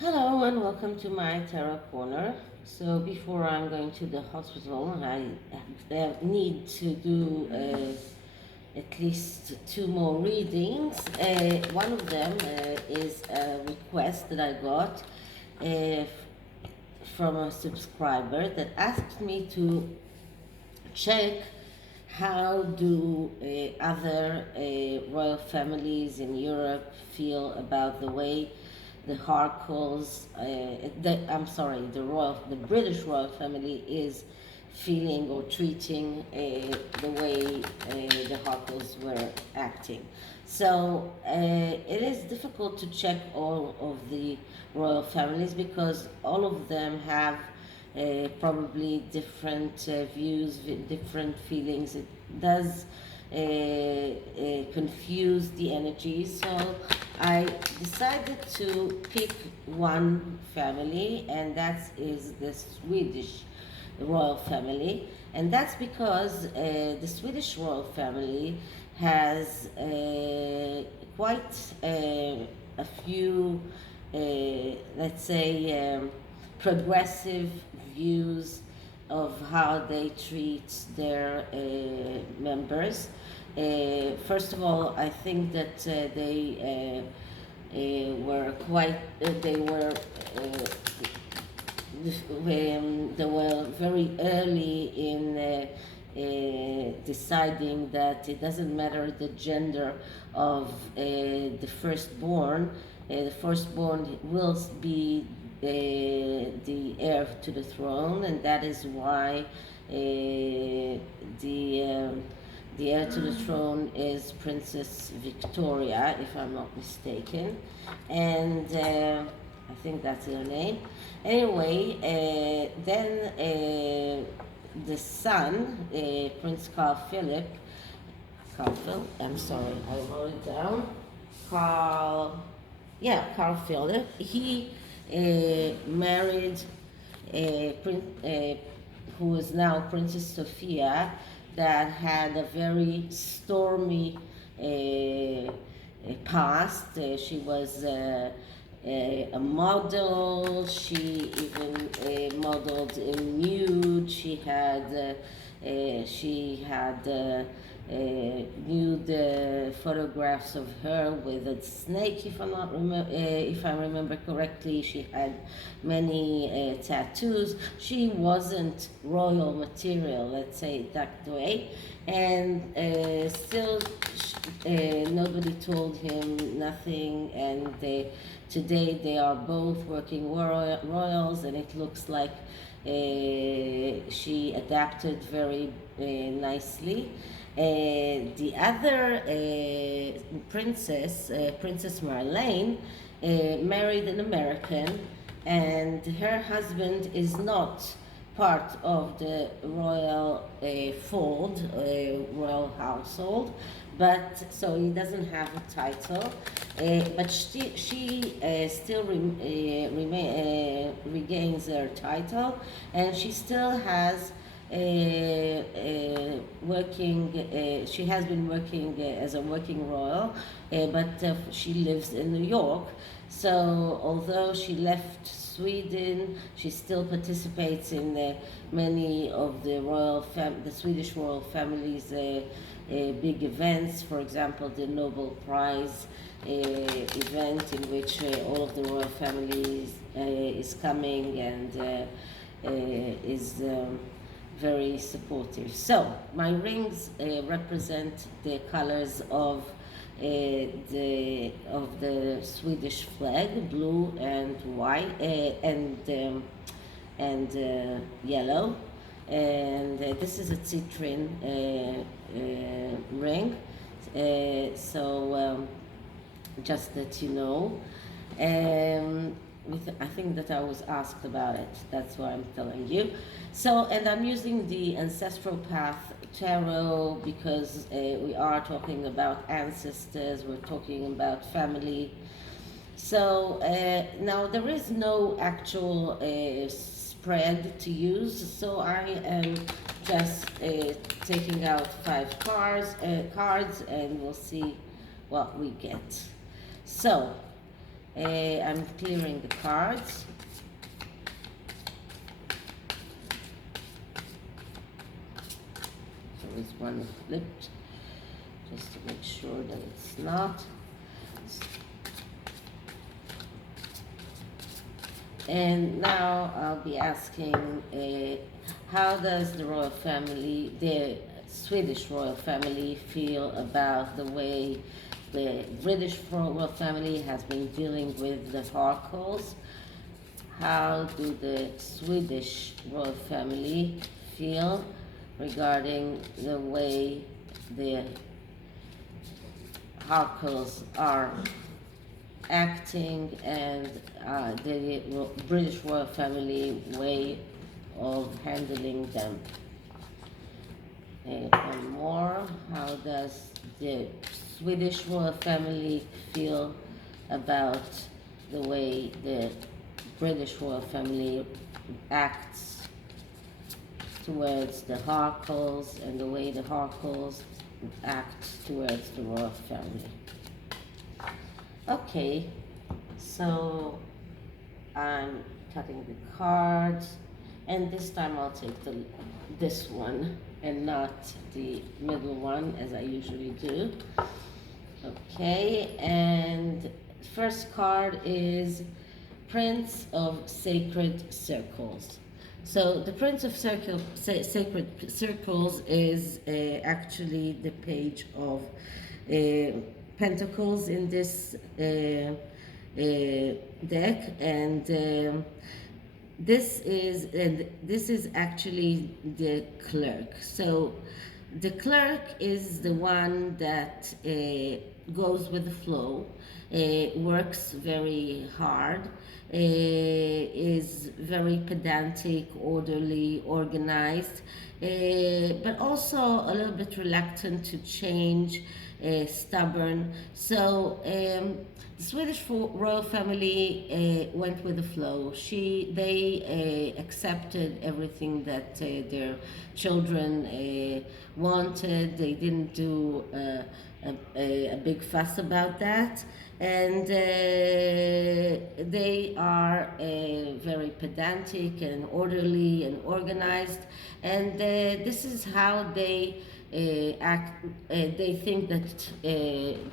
Hello and welcome to my tarot corner. So before I'm going to the hospital, I need to do at least two more readings. One of them is a request that I got uh, from a subscriber that asked me to check how do other royal families in Europe feel about the way the Harkles, the British royal family is feeling or treating the way the Harkles were acting. So it is difficult to check all of the royal families because all of them have probably different views, different feelings. It does confuse the energy. So I decided to pick one family, and that is the Swedish royal family. And that's because the Swedish royal family has quite a few, let's say, progressive views of how they treat their members. First of all, I think that they were very early in deciding that it doesn't matter the gender of the firstborn. The firstborn will be the heir to the throne, and that is why the heir to the throne is Princess Victoria, if I'm not mistaken, and I think that's her name. Anyway, then the son, Prince I'm sorry, I wrote it down. Carl Philip. He married who is now Princess Sophia, that had a very stormy past. She was a model. She even modeled in nude. She had nude photographs of her with a snake, if I remember correctly. She had many tattoos. She wasn't royal material, let's say it that way, and still nobody told him nothing. And today they are both working royals, and it looks like she adapted very nicely. The other Princess Marlene, married an American, and her husband is not part of the royal royal household, but so he doesn't have a title. But she still regains her title, and she still has she has been working as a working royal, but she lives in New York. So although she left Sweden, she still participates in many of the Swedish royal family's big events. For example, the Nobel Prize event, in which all of the royal families is coming and is very supportive. So my rings represent the colors of the Swedish flag: blue and white and yellow. And this is a citrine ring. Just that you know. I think that I was asked about it. That's why I'm telling you. So, and I'm using the Ancestral Path Tarot because we are talking about ancestors, we're talking about family. So now there is no actual spread to use, so I am just taking out 5 cards, and we'll see what we get. So I'm clearing the cards. There is one flipped, just to make sure that it's not. And now I'll be asking, how does the royal family, the Swedish royal family, feel about the way the British royal family has been dealing with the Harkles? How do the Swedish royal family feel regarding the way the Harkles are acting and the British royal family way of handling them? One more. How does the Swedish royal family feel about the way the British royal family acts towards the Harkles and the way the Harkles act towards the royal family? Okay, so I'm cutting the cards, and this time I'll take this one and not the middle one as I usually do. Okay, and first card is Prince of Sacred Circles. So the Prince of Sacred Circles is actually the page of Pentacles in this deck, and this is actually the clerk. So the clerk is the one that goes with the flow, works very hard, is very pedantic, orderly, organized, but also a little bit reluctant to change, stubborn. So the Swedish royal family went with the flow. They accepted everything that their children wanted. They didn't do a big fuss about that, and they are very pedantic and orderly and organized, and this is how they act. They think that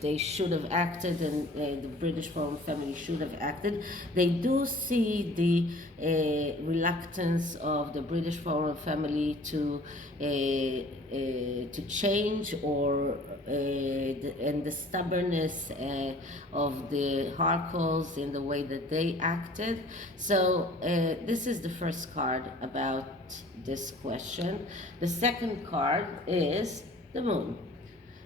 they should have acted, and the British royal family should have acted. They do see the reluctance of the British royal family to change, or and the stubbornness of the Harkles in the way that they acted. So this is the first card about this question. The second card is the Moon.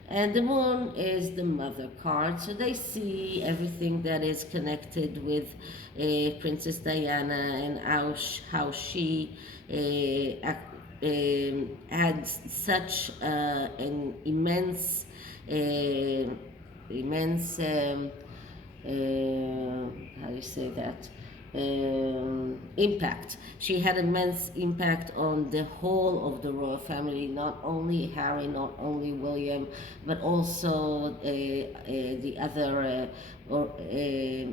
And the Moon is the mother card, so they see everything that is connected with Princess Diana and how she had such an immense how do you say that? Impact. She had immense impact on the whole of the royal family, not only Harry, not only William, but also the other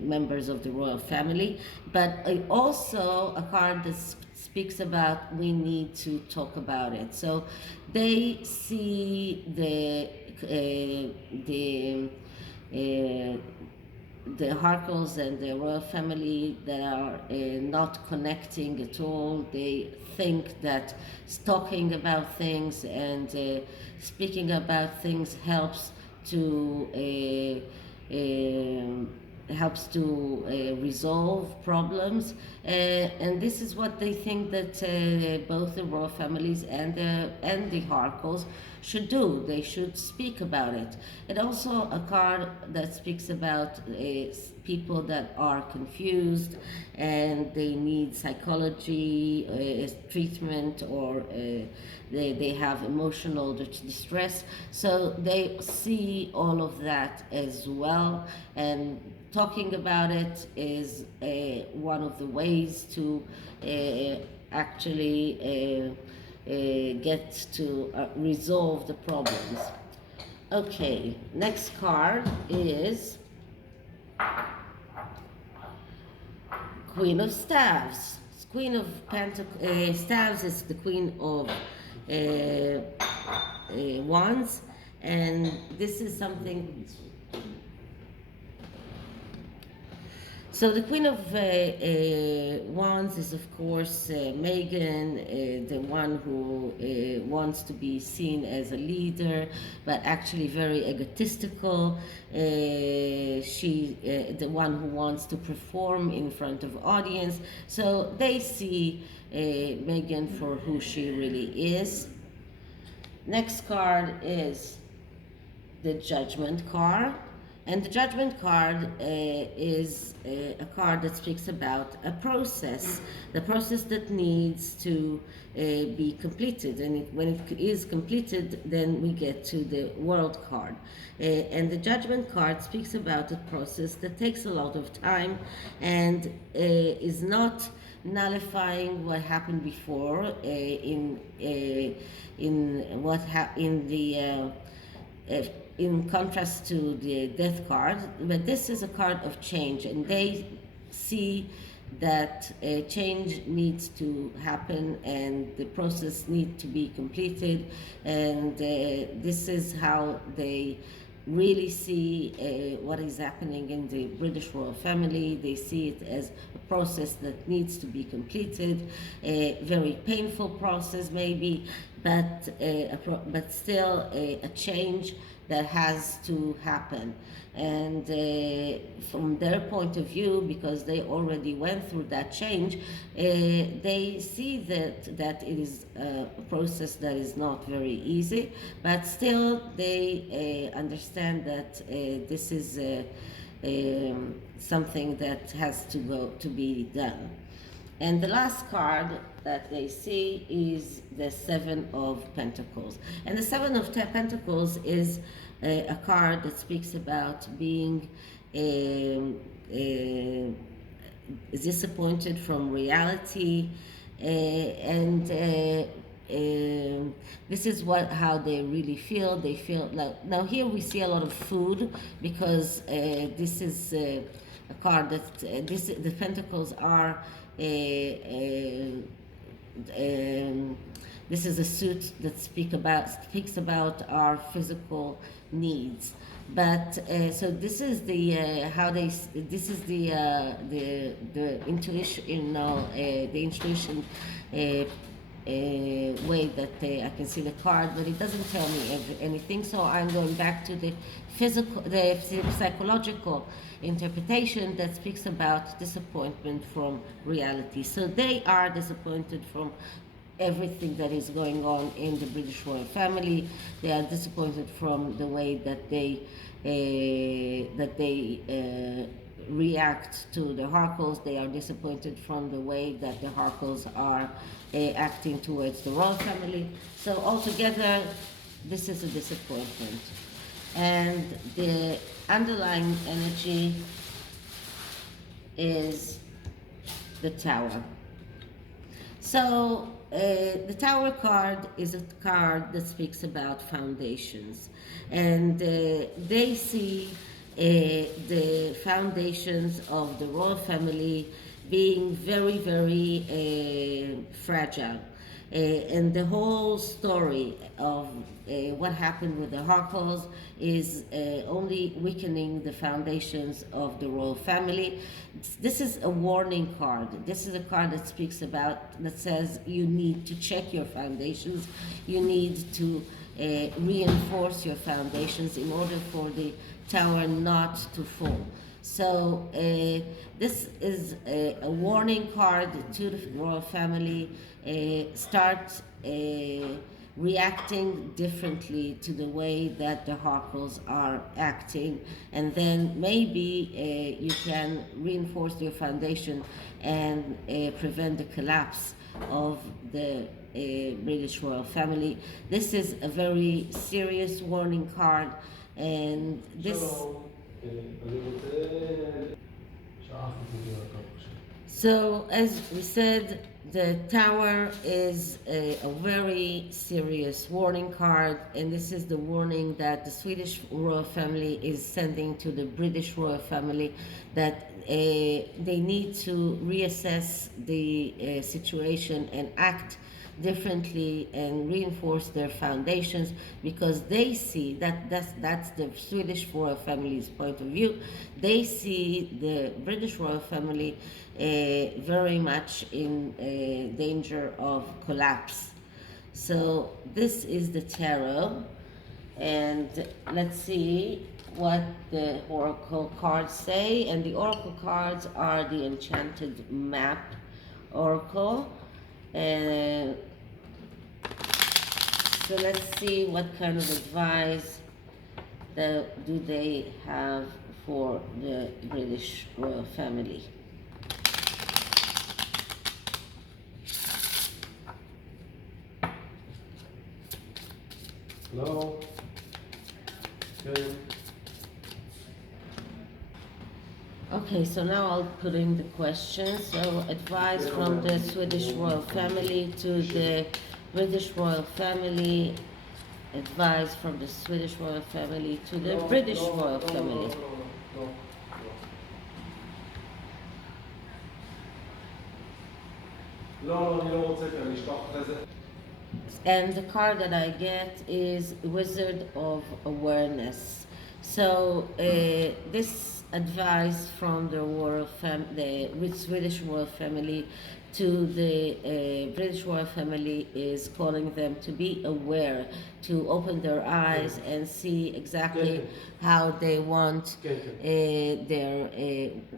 members of the royal family. But also a card that speaks about we need to talk about it. So they see the Harkles and the royal family that are not connecting at all. They think that talking about things and speaking about things helps to resolve problems, and this is what they think that both the royal families and the Harkles should do. They should speak about it. And also a card that speaks about people that are confused and they need psychology treatment, or they have emotional distress. So they see all of that as well, and talking about it is one of the ways to actually get to resolve the problems. Okay, next card is Queen of Staves. Queen of Staves is the Queen of Wands, and this is something. So the Queen of Wands is, of course, Megan, the one who wants to be seen as a leader, but actually very egotistical. She, the one who wants to perform in front of audience. So they see Megan for who she really is. Next card is the Judgment card. And the Judgment card is a card that speaks about a process, the process that needs to be completed. And when it is completed, then we get to the World card. And the Judgment card speaks about a process that takes a lot of time and is not nullifying what happened before in contrast to the Death card, but this is a card of change, and they see that change needs to happen and the process needs to be completed, and this is how they really see what is happening in the British royal family. They see it as a process that needs to be completed, a very painful process maybe, but still a change that has to happen. And from their point of view, because they already went through that change, they see that it is a process that is not very easy, but still they understand that this is something that has to be done. And the last card that they see is the Seven of Pentacles. And the Seven of Pentacles is a card that speaks about being disappointed from reality, and this is how they really feel. They feel like, now here we see a lot of food, because this is a card that the Pentacles are this is a suit that speaks about our physical needs, but so this is the intuition, the intuition way that I can see the card, but it doesn't tell me anything. So I'm going back to the psychological interpretation that speaks about disappointment from reality. So they are disappointed from everything that is going on in the British royal family. They are disappointed from the way that they react to the Harkles. They are disappointed from the way that the Harkles are acting towards the royal family. So altogether, this is a disappointment. And the underlying energy is the Tower. So the Tower card is a card that speaks about foundations, and they see the foundations of the royal family being very, very fragile. And the whole story of what happened with the Harkles is only weakening the foundations of the royal family. This is a warning card. This is a card that speaks about, that says you need to check your foundations. You need to reinforce your foundations in order for the Tower not to fall. So this is a warning card to the royal family. Start reacting differently to the way that the Harkles are acting, and then maybe you can reinforce your foundation and prevent the collapse of the British royal family. This is a very serious warning card, and this. So, as we said, The Tower is a very serious warning card, and this is the warning that the Swedish royal family is sending to the British royal family, that they need to reassess the situation and act differently and reinforce their foundations, because they see that's the Swedish royal family's point of view. They see the British royal family very much in danger of collapse. So this is the tarot, and let's see what the oracle cards say. And the oracle cards are the Enchanted map oracle. And so let's see what kind of advice do they have for the British royal family. Hello. Good. Okay, so now I'll put in the questions. So, advice from the Swedish royal family to the British royal family. Advice from the Swedish royal family to the British royal family. And the card that I get is Wizard of Awareness. So this advice from the the Swedish royal family to the British royal family is calling them to be aware, to open their eyes and see exactly how they want their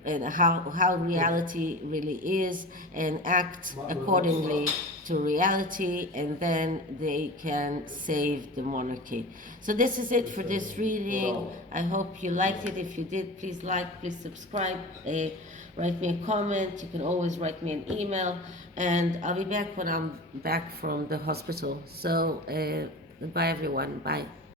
and how reality really is, and act accordingly to reality, and then they can save the monarchy. So this is it for this reading. I hope you liked it. If you did, please like, please subscribe, write me a comment. You can always write me an email, and I'll be back when I'm back from the hospital. So bye everyone, bye.